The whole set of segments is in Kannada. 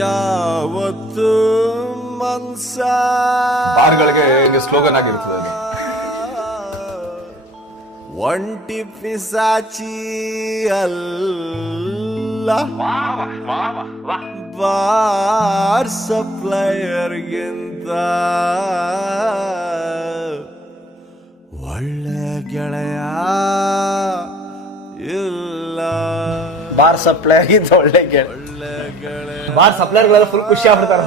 ಯಾವತ್ತು ಮನ್ಸ ಬಾರ್ಗಳಿಗೆ ಸ್ಲೋಗನ್ ಆಗಿರ್ತದೆ ಅದು. ಒಂಟಿ ಪಿಸಾಚಿ ಅಲ್ಲ, ಬಾರ್ ಸಪ್ಲೈಯರ್ಗಿಂತ ಒಳ್ಳೆ ಗೆಳೆಯ ಇಲ್ಲ. ಬಾರ್ ಸಪ್ಲೈ ಆಗಿದ್ದು ಒಳ್ಳೆ ಬಾರ್ ಸಪ್ಲೈರ್ಗಳೆಲ್ಲ ಫುಲ್ ಖುಷಿ ಆಗ್ಬಿಡ್ತಾರ.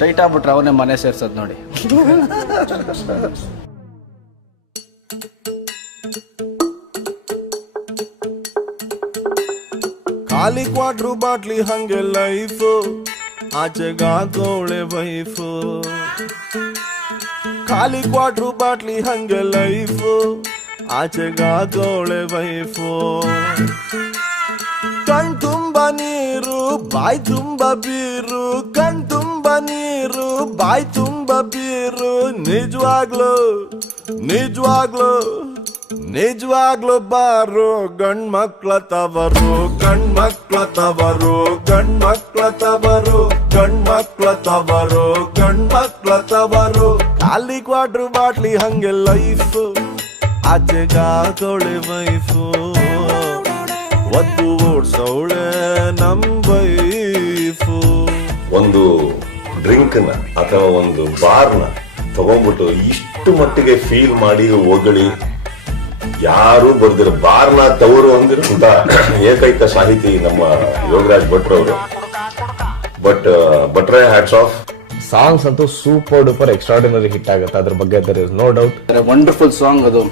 ಟೈಟ್ ಆಗ್ಬಿಟ್ರೆ ಅವನೇ ಮನೆ ಸೇರ್ಸೋದ್ ನೋಡಿ. ಖಾಲಿ ಕ್ವಾಟ್ರು ಬಾಟ್ಲಿ ಹಂಗೆ ಲೈಫು, ಆಚೆಗಾಕೋಳೆ ವೈಫು. ಖಾಲಿ ಕ್ವಾಟ್ರು ಬಾಟ್ಲಿ ಹಂಗೆ ಲೈಫು, ಆಚೆಗಾಕೋಳೆ ವೈಫು. ಕಣ್ ತುಂಬ ನೀರು ಬಾಯ್ ತುಂಬ ಬೀರು, ಕಣ್ ತುಂಬ ನೀರು ಬಾಯ್ ತುಂಬ ಬೀರು. ನಿಜವಾಗ್ಲು ನಿಜವಾಗ್ಲು ನಿಜವಾಗ್ಲು ಬಾರು ಗಂಡ್ಮಕ್ಳ ತವರು, ಗಂಡ್ಮಕ್ಳ ತವರು, ಗಂಡ್ಮಕ್ಳ ತವರು, ಗಂಡ್ಮಕ್ಳ ತವರು, ಗಂಡ್ಮಕ್ಳ ತವರು. ಖಾಲಿ ಕ್ವಾಟ್ರು ಬಾಟ್ಲಿ ಹಂಗೆ ಲೈಫು, ಆಚೆಗಾಕೋಳೆ ವೈಫು. ಒದ್ದು ಓಡ್ಸೋಳೆ ನಮ್ ವೈಫು. ಒಂದು ಡ್ರಿಂಕ್ನ ಅಥವಾ ಒಂದು ಬಾರ್ನ ತಗೊಂಡ್ಬಿಟ್ಟು ಇಷ್ಟು ಮಟ್ಟಿಗೆ ಫೀಲ್ ಮಾಡಿ ಹೊಗಳಿ ಯಾರು ಬರ್ದಿರ ಬಾರ್ನ ತವರು ಅಂದಿರುವಂತ ಏಕೈಕ ಸಾಹಿತಿ ನಮ್ಮ ಯೋಗರಾಜ್ ಭಟ್ರವರು. ಬಟ್ ಭಟ್ರೆ ಹ್ಯಾಟ್ಸ್ ಆಫ್. ಸಾಂಗ್ಸ್ ಅಂತೂ ಸೂಪರ್ ಡೂಪರ್ ಎಕ್ಸ್ಟ್ರಾರ್ಡಿನರಿ ಹಿಟ್ ಆಗುತ್ತೆ, ಅದ್ರ ಬಗ್ಗೆ there is no doubt. Wonderful song ಅದು,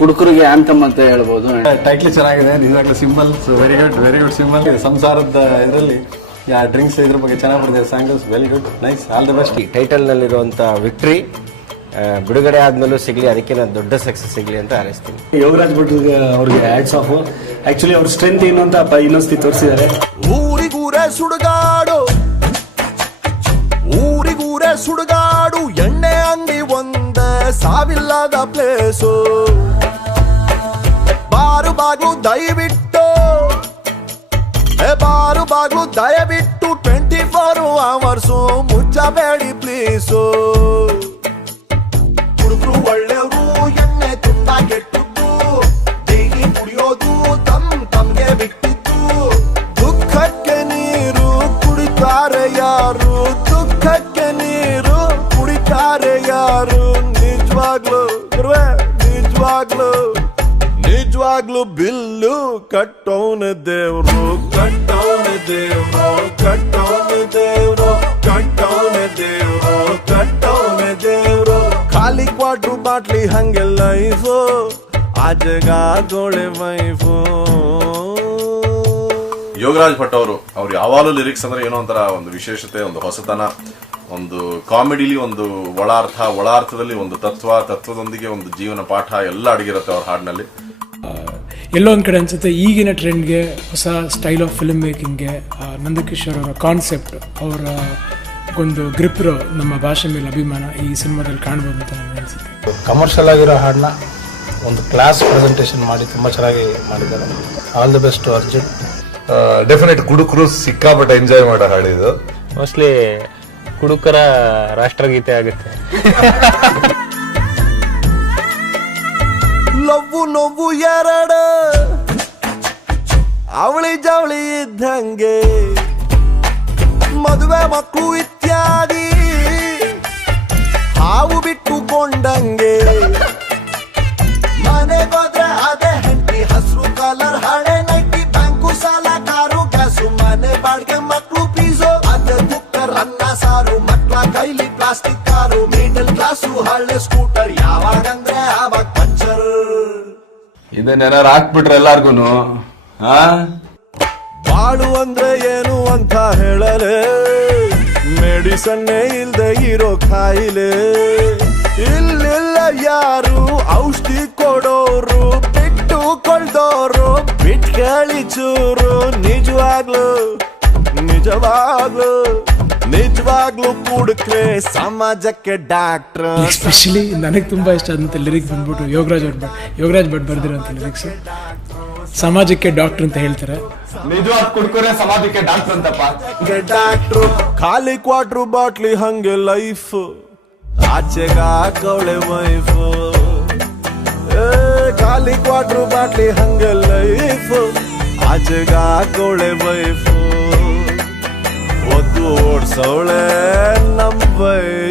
ಕುಡುಕರಿಗೆ ಆಂಥಮ್ ಅಂತ ಹೇಳ್ಬೋದು. ಟೈಟ್ಲಿ ಚೆನ್ನಾಗಿದೆ, ನಿಜವಾಗ್ಲೂ ಸಿಂಬಲ್ ವೆರಿ ಗುಡ್ ಸಿಂಬಲ್. ಸಂಸಾರದ ಇದರಲ್ಲಿ ಡ್ರಿಂಕ್ಸ್ ಇದ್ರ ಬಗ್ಗೆ ಚೆನ್ನಾಗಿ ಬರ್ತಿದೆ songs. Very good, nice, all the best. ಈ ಟೈಟಲ್ ನಲ್ಲಿರುವಂತ ವಿಕ್ಟ್ರಿ ಬಿಡುಗಡೆ ಆದ್ಮೇಲೂ ಸಿಗ್ಲಿ, ಅದಕ್ಕೆ ನಾನು ದೊಡ್ಡ ಸಕ್ಸಸ್ ಸಿಗ್ಲಿ ಅಂತ ಹಾರೈಸ್ತೀನಿ. ಯೋಗರಾಜ್ ಭಟ್ ಅವ್ರಿಗೆ ಹ್ಯಾಟ್ಸ್ ಆಫ್. ಆಕ್ಚುಲಿ ಅವ್ರ ಸ್ಟ್ರೆಂತ್ ಏನು ಅಂತ ಇನ್ನೊಂದ್ಸತಿ ತೋರಿಸಿದ್ದಾರೆ. ಊರಿಗೂರೇ ಸುಡುಗಾಡು, ಊರಿಗೂರೇ ಸುಡುಗಾಡು, ಎಣ್ಣೆ ಅಂಗಡಿ ಒಂದೇ ಸಾವಿಲ್ಲದ ಪ್ಲೇಸು. ಬಾರು ಬಾಗ್ಲು ದಯವಿಟ್ಟು, ಬಾರು ಬಾಗ್ಲು ದಯವಿಟ್ಟು 24 hours ಮುಚ್ಚಬೇಡಿ ಪ್ಲೀಸು. ಹುಡುಗರು ಒಳ್ಳೆಯವರು, ಎಣ್ಣೆ ತುಂಬಾ ಕೆಟ್ಟದ್ದು, ಡೈಲಿ ಕುಡಿಯೋದು ತಮ್ಗೆ ಬಿಟ್ಟಿದ್ದು. ದುಃಖಕ್ಕೆ ನೀರು ಕುಡಿತಾರೆ ಯಾರು, ದುಃಖಕ್ಕೆ ನೀರು ಕುಡಿತಾರೆ ಯಾರು. ನಿಜವಾಗ್ಲು ನಿಜವಾಗ್ಲು ನಿಜವಾಗ್ಲು ಬಿಲ್ಲು ಕಟ್ಟೋನ ದೇವ್ರು, ಕಟ್ಟೋನ ದೇವ್ರು, ಕಟ್ಟೋನ ದೇವ್ರು, ಕಟ್ಟೋನ ದೇವ್ರು, ಕಟ್ಟೋನ ದೇವ್ರು. ಖಾಲಿ ಕ್ವಾಟ್ರು ಬಾಟ್ಲಿ ಹಂಗೆ ಲೈಫು, ಆಜಗಾಗೋಳೆ ವೈಫು. ಯೋಗರಾಜ್ ಭಟ್ ಅವರು ಯಾವಾಗಲೂ ಲಿರಿಕ್ಸ್ ಅಂದ್ರೆ ಏನೋ ಒಂಥರ ಒಂದು ವಿಶೇಷತೆ, ಒಂದು ಹೊಸತನ, ಒಂದು ಕಾಮಿಡಿಲಿ ಒಂದು ಒಳಾರ್ಥದಲ್ಲಿ ಒಂದು ತತ್ವದೊಂದಿಗೆ ಒಂದು ಜೀವನ ಪಾಠ ಎಲ್ಲ ಅಡಗಿರುತ್ತೆ ಅವ್ರ ಹಾಡಿನಲ್ಲಿ. ಎಲ್ಲೋ ಒಂದು ಕಡೆ ಅನಿಸುತ್ತೆ ಈಗಿನ ಟ್ರೆಂಡ್ಗೆ, ಹೊಸ ಸ್ಟೈಲ್ ಆಫ್ ಫಿಲ್ಮ್ ಮೇಕಿಂಗ್ಗೆ ನಂದಕಿಶೋರ್ ಅವರ ಕಾನ್ಸೆಪ್ಟ್, ಅವರ ಒಂದು ಗ್ರಿಪ್ರೋ ನಮ್ಮ ಭಾಷೆ ಮೇಲೆ ಅಭಿಮಾನ ಈ ಸಿನಿಮಾದಲ್ಲಿ ಕಾಣ್ಬೋದು ಅಂತ ನನಗೆ ಅನಿಸುತ್ತೆ. ಕಮರ್ಷಿಯಲ್ ಆಗಿರೋ ಹಾಡನ್ನ ಒಂದು ಕ್ಲಾಸ್ ಪ್ರೆಸೆಂಟೇಷನ್ ಮಾಡಿ ತುಂಬ ಚೆನ್ನಾಗಿ ಮಾಡಿದ್ದಾರೆ. All the best Arjun. Definite ಕುಡುಕರು ಸಿಕ್ಕಾಪಟ್ಟೆ ಎಂಜಾಯ್ ಮಾಡೋ ಹಾಡಿದು. ಮೋಸ್ಟ್ಲಿ ಕುಡುಕರ ರಾಷ್ಟ್ರಗೀತೆ ಆಗುತ್ತೆ. ಲವ್ವು ನೋವು ಎರಡು ಅವಳಿ ಜವಳಿ ಇದ್ದಂಗೆ, ಮದುವೆ ಮಕ್ಕಳು ಇತ್ಯಾದಿ ಹಾವು ಬಿಟ್ಟುಕೊಂಡಂಗೆ. ಮನೆಗೋದ್ರೆ ಅದೇ ಹೆಂಡತಿ, ಹಸಿರು ಕಲರ್ ಹಳೆ ನೈಟಿ, ಬ್ಯಾಂಕು ಸಾಲ, ಕಾರು ಗ್ಯಾಸು, ಮನೆ ಬಾಡಿಗೆ ಮಕ್ಕಳು ಫೀಸು, ಅದೇ ಕುಕ್ಕರ್ ಅನ್ನ ಸಾರು, ಮಕ್ಕಳ ಕೈಲಿ ಪ್ಲಾಸ್ಟಿಕ್ ಕಾರು, ಮಿಡಲ್ ಕ್ಲಾಸು ಹಳ್ಳೆ ಸ್ಕೂಟರ್, ಯಾವಾಗಂದ್ರೆ ಆವಾಗ ಪಂಚರ್. ಇದನ್ನೇನಾರು ಹಾಕ್ಬಿಟ್ರೆ ಎಲ್ಲಾರ್ಗುನು ಬಾಳು ಅಂದ್ರೆ ಏನು ಅಂತ ಹೇಳಲೆ, ಮೆಡಿಸನ್ನೇ ಇಲ್ದೆ ಇರೋ ಕಾಯಿಲೆ. ಇಲ್ಲಿಲ್ಲ ಯಾರು ಔಷಧಿ ಕೊಡೋರು, ಬಿಟ್ಟು ಕೊಳ್ದೋರು, ಬಿಟ್ಕಳಿ ಚೂರು. ನಿಜವಾಗ್ಲು ನಿಜವಾಗ್ಲು ಕುಡುಕ್ರೆ ಸಮಾಜಕ್ಕೆ ಡಾಕ್ಟ್ರ್. ಎಸ್ಪೆಷಲಿ ನನಗೆ ತುಂಬ ಇಷ್ಟ ಆದಂಥ ಲಿರಿಕ್ಸ್ ಬಂದ್ಬಿಟ್ಟು ಯೋಗರಾಜ್ ಭಟ್ ಬರೆದಿರೋಂಥ ಲಿರಿಕ್ಸ್. ಸಮಾಜಕ್ಕೆ ಡಾಕ್ಟರ್ ಅಂತ ಹೇಳ್ತಾರೆ. ನಿಜವಾದ ಕುಡ್ಕೊರೆ ಸಮಾಜಕ್ಕೆ ಡಾಕ್ಟರ್ ಅಂತಪ್ಪ. ಡಾಕ್ಟ್ರು ಖಾಲಿ ಕ್ವಾಟ್ರು ಬಾಟ್ಲಿ ಹಂಗೆ ಲೈಫ್ ಆಚೆಗ ಹಾಕವಳೆ ವೈಫ್. ಖಾಲಿ ಕ್ವಾಟ್ರು ಬಾಟ್ಲಿ ಹಂಗೆ ಲೈಫ್ ಆಚೆಗ ಹಾಕವಳೆ ವೈಫ್. ಒದ್ದು ಓಡ್ಸವಳೆ ನಮ್ ವೈಫ್.